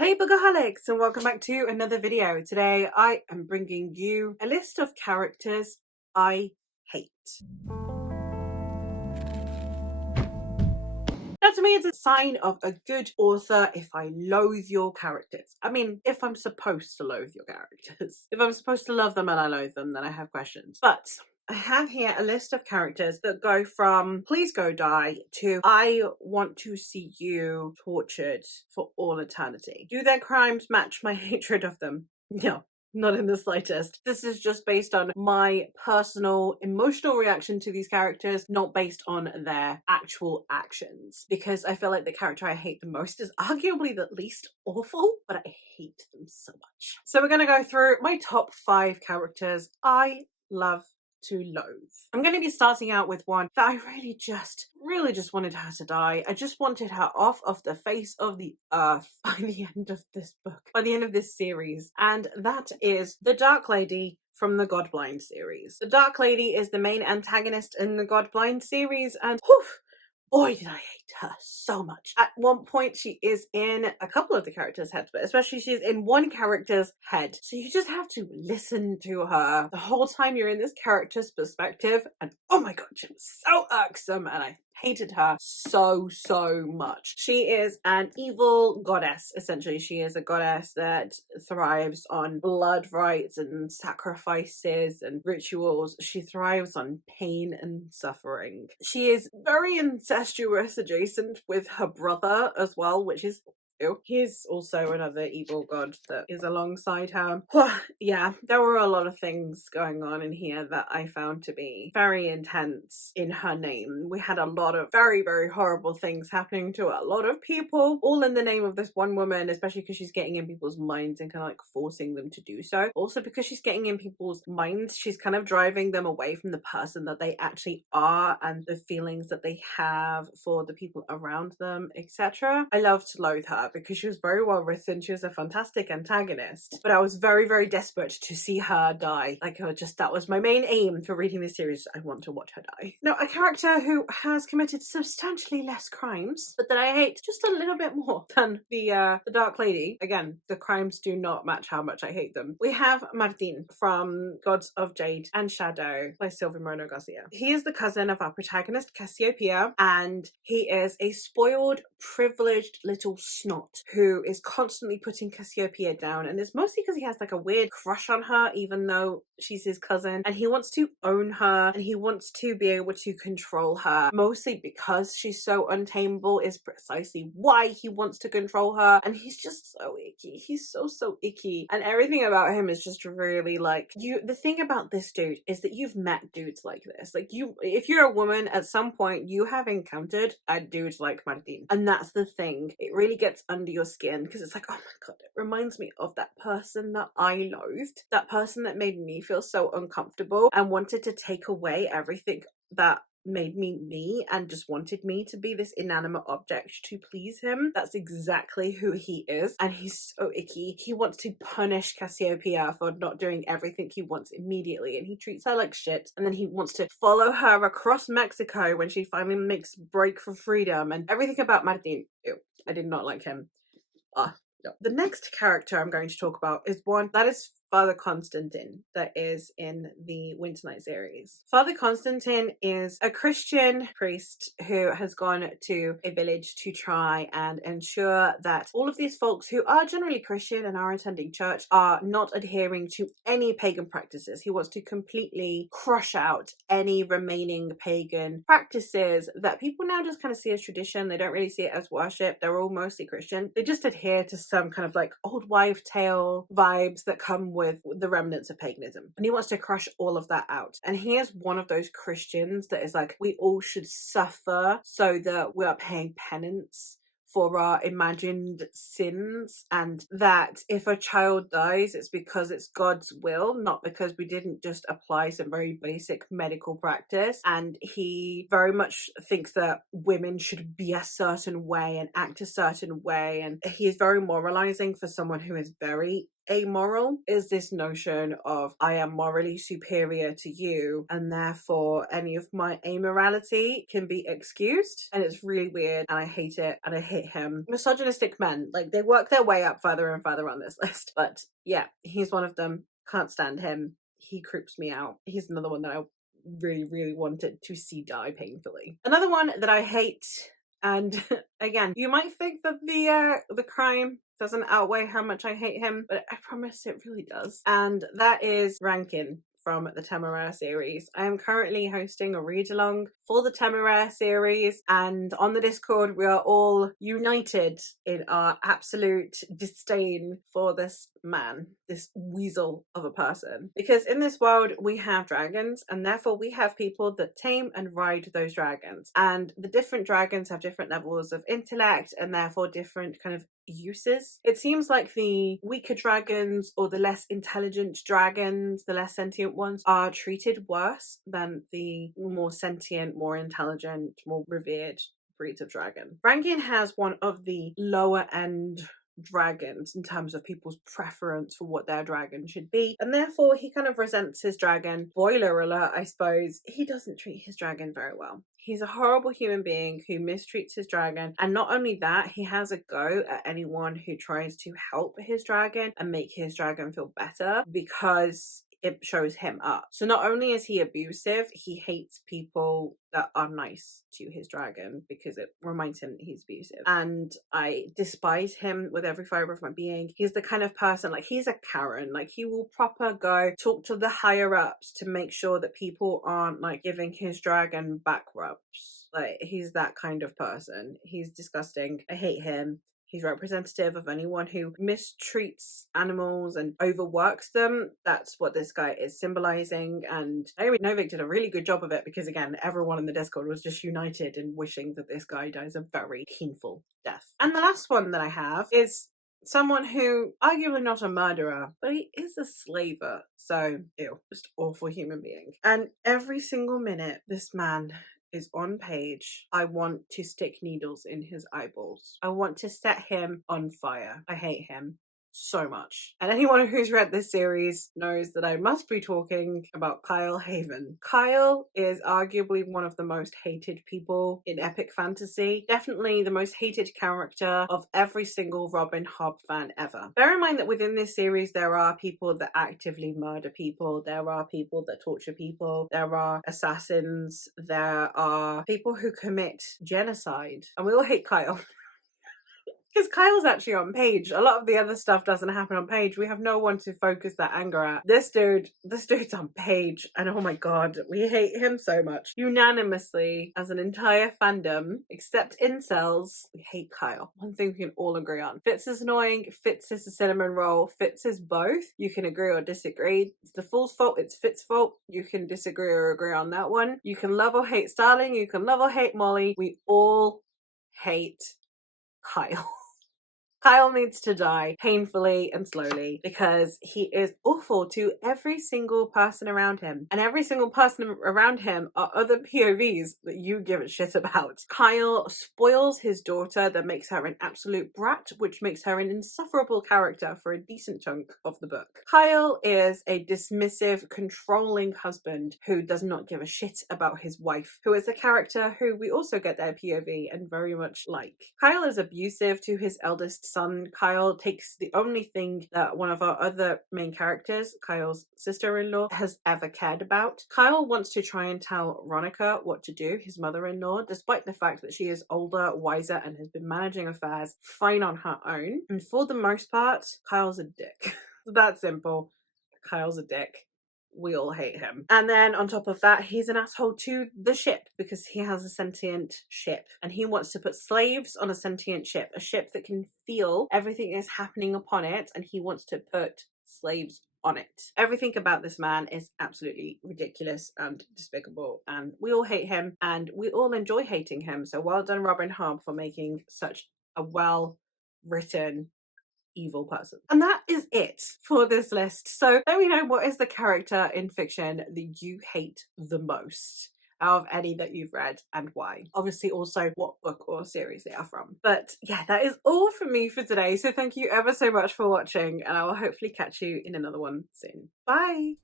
Hey Bookaholics, and welcome back to another video. Today I am bringing you a list of characters I hate. Now to me it's a sign of a good author if I loathe your characters. I mean, if I'm supposed to loathe your characters. If I'm supposed to love them and I loathe them, then I have questions. But I have here a list of characters that go from please go die to I want to see you tortured for all eternity. Do their crimes match my hatred of them? No. Not in the slightest. This is just based on my personal emotional reaction to these characters, not based on their actual actions. Because I feel like the character I hate the most is arguably the least awful, but I hate them so much. So we're going to go through my top 5 characters I love to loathe. I'm going to be starting out with one that I really just wanted her to die. I just wanted her off of the face of the earth by the end of this book, by the end of this series, and that is the Dark Lady from the Godblind series. The Dark Lady is the main antagonist in the Godblind series, and whew, boy did I hate her so much. At one point she is in a couple of the characters' heads, but especially she's in one character's head. So you just have to listen to her the whole time you're in this character's perspective, and oh my god, she was so irksome and I hated her so much. She is an evil goddess, essentially. She is a goddess that thrives on blood rites and sacrifices and rituals. She thrives on pain and suffering. She is very incestuous adjacent with her brother as well, which is he's also another evil god that is alongside her. Yeah, there were a lot of things going on in here that I found to be very intense in her name. We had a lot of very horrible things happening to a lot of people, all in the name of this one woman, especially because she's getting in people's minds and kind of like forcing them to do so. Also because she's getting in people's minds, she's kind of driving them away from the person that they actually are and the feelings that they have for the people around them, etc. I love to loathe her because she was very well written. She was a fantastic antagonist, but I was very desperate to see her die. That was my main aim for reading this series. I want to watch her die. Now, a character who has committed substantially less crimes, but that I hate just a little bit more than the Dark Lady. Again, the crimes do not match how much I hate them. We have Martin from Gods of Jade and Shadow by Silvia Moreno Garcia. He is the cousin of our protagonist Cassiopeia, and he is a spoiled, privileged little snot who is constantly putting Cassiopeia down, and it's mostly because he has like a weird crush on her even though she's his cousin, and he wants to own her and he wants to be able to control her, mostly because she's so untamable is precisely why he wants to control her, and he's just so icky. He's so icky, and everything about him is just really like the thing about this dude is that you've met dudes like this. Like, if you're a woman, at some point you have encountered a dude like Martin, and that's the thing. It really gets under your skin because it's like, oh my god, it reminds me of that person that I loathed, that person that made me feel so uncomfortable and wanted to take away everything that made me and just wanted me to be this inanimate object to please him. That's exactly who he is, and he's so icky. He wants to punish Cassiopeia for not doing everything he wants immediately, and he treats her like shit, and then he wants to follow her across Mexico when she finally makes break for freedom, and everything about Martin. Ew, I did not like him. No. The next character I'm going to talk about is one that is Father Constantine, that is in the Winter Night series. Father Constantine is a Christian priest who has gone to a village to try and ensure that all of these folks who are generally Christian and are attending church are not adhering to any pagan practices. He wants to completely crush out any remaining pagan practices that people now just kind of see as tradition. They don't really see it as worship. They're all mostly Christian. They just adhere to some kind of like old wife tale vibes that come with the remnants of paganism, and he wants to crush all of that out. And he is one of those Christians that is like, we all should suffer so that we are paying penance for our imagined sins, and that if a child dies, it's because it's God's will, not because we didn't just apply some very basic medical practice. And he very much thinks that women should be a certain way and act a certain way, and he is very moralizing for someone who is very amoral is this notion of I am morally superior to you, and therefore any of my amorality can be excused. And it's really weird, and I hate it, and I hate him. Misogynistic men, like, they work their way up further and further on this list. But yeah, he's one of them. Can't stand him. He creeps me out. He's another one that I really, really wanted to see die painfully. Another one that I hate, and again, you might think that the crime doesn't outweigh how much I hate him, but I promise it really does. And that is Rankin from the Temeraire series. I am currently hosting a read-along for the Temeraire series, and on the Discord we are all united in our absolute disdain for this man, this weasel of a person. Because in this world we have dragons, and therefore we have people that tame and ride those dragons. And the different dragons have different levels of intellect, and therefore different kind of uses. It seems like the weaker dragons, or the less intelligent dragons, the less sentient ones, are treated worse than the more sentient, more intelligent, more revered breeds of dragon. Rankin has one of the lower end dragons in terms of people's preference for what their dragon should be, and therefore he kind of resents his dragon. Spoiler alert, I suppose, he doesn't treat his dragon very well. He's a horrible human being who mistreats his dragon, and not only that, he has a go at anyone who tries to help his dragon and make his dragon feel better, because it shows him up. So not only is he abusive, he hates people that are nice to his dragon, because it reminds him that he's abusive. And I despise him with every fiber of my being. He's the kind of person, like, he's a Karen. Like, he will proper go talk to the higher ups to make sure that people aren't, like, giving his dragon back rubs. Like, he's that kind of person. He's disgusting. I hate him. He's representative of anyone who mistreats animals and overworks them. That's what this guy is symbolizing. And Naomi Novik did a really good job of it, because again, everyone in the Discord was just united in wishing that this guy dies a very painful death. And the last one that I have is someone who, arguably not a murderer, but he is a slaver. So, ew, just awful human being. And every single minute this man is on page, I want to stick needles in his eyeballs. I want to set him on fire. I hate him so much. And anyone who's read this series knows that I must be talking about Kyle Haven. Kyle is arguably one of the most hated people in epic fantasy. Definitely the most hated character of every single Robin Hobb fan ever. Bear in mind that within this series there are people that actively murder people, there are people that torture people, there are assassins, there are people who commit genocide, and we all hate Kyle. Because Kyle's actually on page. A lot of the other stuff doesn't happen on page. We have no one to focus that anger at. This dude's on page, and oh my god, we hate him so much. Unanimously, as an entire fandom, except incels, we hate Kyle. One thing we can all agree on. Fitz is annoying, Fitz is a cinnamon roll, Fitz is both. You can agree or disagree. It's the fool's fault, it's Fitz's fault. You can disagree or agree on that one. You can love or hate Starling, you can love or hate Molly. We all hate Kyle. Kyle needs to die painfully and slowly, because he is awful to every single person around him. And every single person around him are other POVs that you give a shit about. Kyle spoils his daughter, that makes her an absolute brat, which makes her an insufferable character for a decent chunk of the book. Kyle is a dismissive, controlling husband who does not give a shit about his wife, who is a character who we also get their POV and very much like. Kyle is abusive to his eldest son. Kyle takes the only thing that one of our other main characters, Kyle's sister-in-law, has ever cared about. Kyle wants to try and tell Ronica what to do, his mother-in-law, despite the fact that she is older, wiser, and has been managing affairs fine on her own. And for the most part, Kyle's a dick. That simple. Kyle's a dick. We all hate him. And then on top of that, he's an asshole to the ship, because he has a sentient ship and he wants to put slaves on a sentient ship, a ship that can feel everything is happening upon it, and he wants to put slaves on it. Everything about this man is absolutely ridiculous and despicable, and we all hate him, and we all enjoy hating him. So well done, Robin Hobb, for making such a well-written evil person. And that is it for this list. So let me know, what is the character in fiction that you hate the most? out of any that you've read and why. Obviously also what book or series they are from. But yeah, that is all from me for today. So thank you ever so much for watching, and I will hopefully catch you in another one soon. Bye!